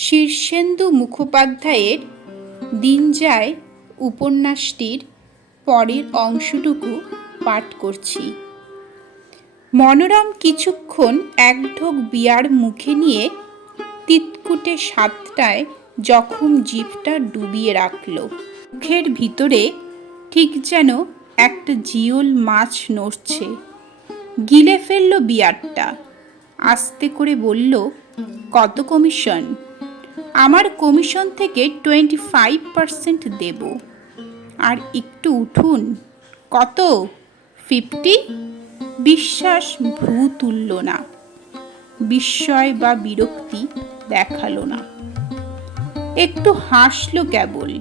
শীর্ষেন্দু মুখোপাধ্যায়ের দিন যায় উপন্যাসটির পরের অংশটুকু পাঠ করছি। মনোরম কিছুক্ষণ এক ঢোক বিয়ার মুখে নিয়ে তিতকুটে সাতটায় জখম জিভটা ডুবিয়ে রাখল। মুখের ভিতরে ঠিক যেন একটা জিওল মাছ নড়ছে। গিলে ফেলল বিয়ারটা। আস্তে করে বলল, কত কমিশন? আমার কমিশন থেকে টোয়েন্টি ফাইভ পার্সেন্ট দেব। আর একটু উঠুন। কত? ফিফটি? বিশ্বাস ভ্রু তুলল না। বিস্ময় বা বিরক্তি দেখাল না। একটু হাসলো কেবল।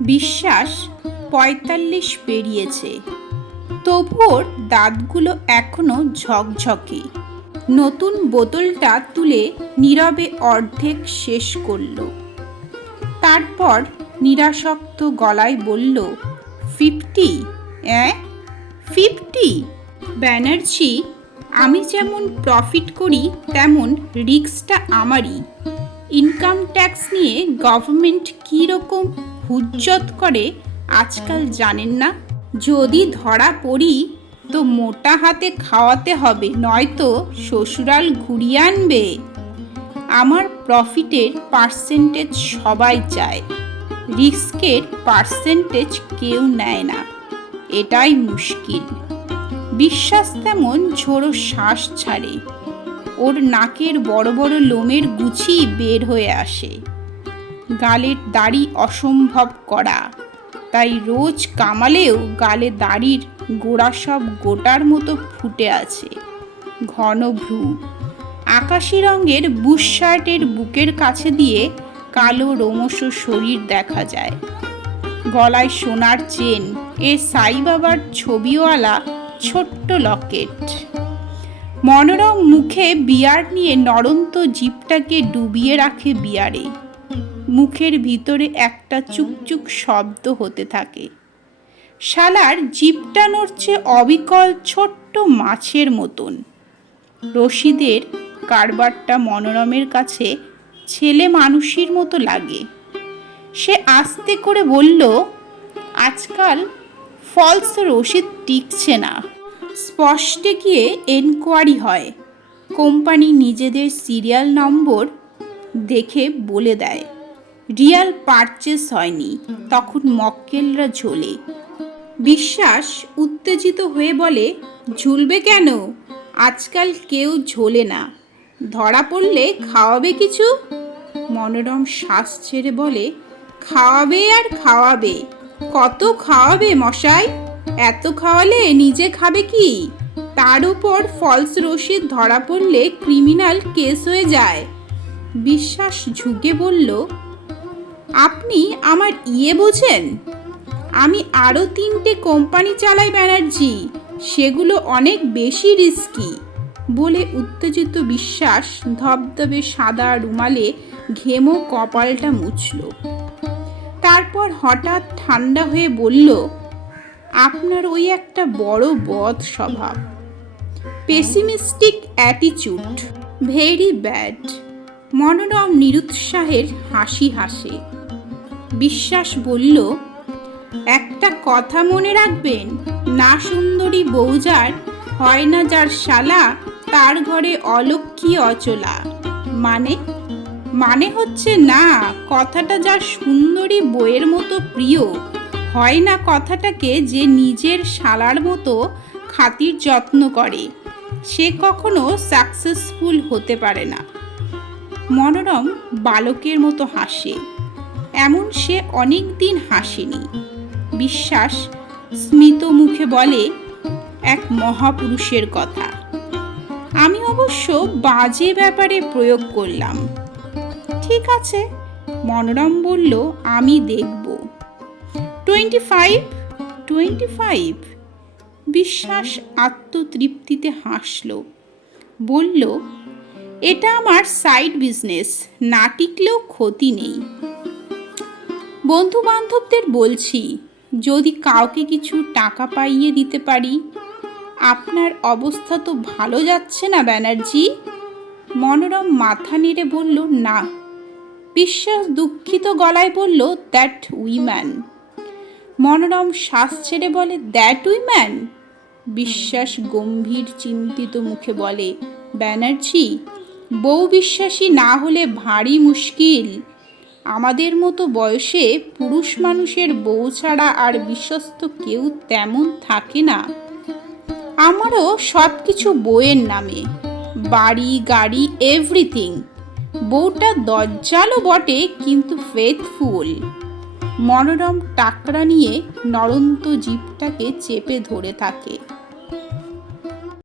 বিশ্বাস পঁয়তাল্লিশ পেরিয়েছে। তবুওর দাঁতগুলো এখনও ঝকঝকে। নতুন বোতলটা তুলে নীরবে অর্ধেক শেষ করল। তারপর নিরাসক্ত গলায় বলল, ফিফটি, অ্যাঁ? ফিফটি, ব্যানার্জি, আমি যেমন প্রফিট করি, তেমন রিস্কটা আমারই। ইনকাম ট্যাক্স নিয়ে গভর্নমেন্ট কী রকম হুজ্জত করে, আজকাল জানেন না? যদি ধরা পড়ি তো মোটা হাতে খাওয়াতে হবে, নয়তো শ্বশুরাল ঘুরিয়ে আনবে। আমার প্রফিটের পার্সেন্টেজ সবাই চায়, রিস্কের পার্সেন্টেজ কেউ নেয় না, এটাই মুশকিল। বিশ্বাস তেমন ঝোড়ো শ্বাস ছাড়ে, ওর নাকের বড় বড় লোমের গুছি বের হয়ে আসে, গালের দাড়ি অসম্ভব করা তাই রোজ কামালেও গালে দাড়ির গোড়া সব গোটার মতো ফুটে আছে। ঘন ভ্রু। আকাশি রঙের বুশ শার্টের বুকের কাছে দিয়ে কালো রোমশ শরীর দেখা যায়। গলায় সোনার চেন এ সাই বাবার ছবিওয়ালা ছোট্ট লকেট। মনোরম মুখে বিয়ার নিয়ে নরন্ত জিপটাকে ডুবিয়ে রাখে বিয়ারে। মুখের ভিতরে একটা চুকচুক শব্দ হতে থাকে। শালার জিপটা নড়ছে অবিকল ছোট্ট মাছের মতন। রশিদের কারবারটা মনোরমের কাছে ছেলে মানুষের মতো লাগে। সে আস্তে করে বলল, আজকাল ফলস রসিদ টিকছে না। স্পষ্টে গিয়ে এনকোয়ারি হয়। কোম্পানি নিজেদের সিরিয়াল নম্বর দেখে বলে দেয়। রিয়াল পারচেস হয়নি। তখন মক্কেলরা ঝোলে। বিশ্বাস উত্তেজিত হয়ে বলে, ঝুলবে কেন? আজকাল কেউ ঝোলে না। ধরা পড়লে খাওয়াবে কিছু? মনোরম শ্বাস ছেড়ে বলে, খাওয়াবে আর খাওয়াবে। কত খাওয়াবে মশাই? এত খাওয়ালে নিজে খাবে কি? তার উপর ফলস রসিদ ধরা পড়লে ক্রিমিনাল কেস হয়ে যায়। বিশ্বাস ঝুঁকে বলল আপনি আমার ইয়ে বোঝেন? আমি আরও তিনটে কোম্পানি চালাই ব্যানার্জি, সেগুলো অনেক বেশি রিস্কি বলে উত্তেজিত বিশ্বাস ধবধবে সাদা রুমালে ঘেমো কপালটা মুছল। তারপর হঠাৎ ঠান্ডা হয়ে বলল, আপনার ওই একটা বড় বদ স্বভাব। পেসিমিস্টিক অ্যাটিচিউড, ভেরি ব্যাড। মনোরম নিরুৎসাহের হাসি হাসে। বিশ্বাস বলল, একটা কথা মনে রাখবেন, না সুন্দরী বৌজার হয় না যার শালা তার ঘরে অলক্ষী অচলা। মানে মানে হচ্ছে না, কথাটা যার সুন্দরী বইয়ের মতো প্রিয়, হয় না কথাটাকে যে নিজের শালার মতো খাতির যত্ন করে। সে কখনো সাকসেসফুল হতে পারে না। মনোরম বালকের মতো হাসে। এমন সে অনেক দিন হাসেনি। বিশ্বাস স্মিত মুখে বলে, এক মহাপুরুষের কথা। আমি অবশ্য বাজে ব্যাপারে প্রয়োগ করলাম। ঠিক আছে। মনোরম বলল, আমি দেখব। টোয়েন্টি ফাইভ টোয়েন্টি ফাইভ বিশ্বাস আত্মতৃপ্তিতে হাসল। বলল, এটা আমার সাইড বিজনেস না টিকলেও ক্ষতি নেই। বন্ধু বান্ধবদের বলছি, যদি কাউকে কিছু টাকা পাইয়ে দিতে পারি, আপনার অবস্থা তো ভালো যাচ্ছে না ব্যানার্জি? মনোরম মাথা নেড়ে বলল, না। বিশ্বাস দুঃখিত গলায় বলল, দ্যাট উইম্যান। মনোরম শ্বাস ছেড়ে বলে, দ্যাট উইম্যান? বিশ্বাস গম্ভীর চিন্তিত মুখে বলে, ব্যানার্জি, বউ বিশ্বাসী না হলে ভারী মুশকিল। আমাদের মতো বয়সে পুরুষ মানুষের বউ ছাড়া আর বিশ্বস্ত কেউ তেমন থাকে না। আমারও সব কিছু বইয়ের নামে। বাড়ি, গাড়ি এভরিথিং বউটা দজ্জালও বটে, কিন্তু ফেথফুল মনোরম টাকরা নিয়ে নরন্ত জীবটাকে চেপে ধরে থাকে।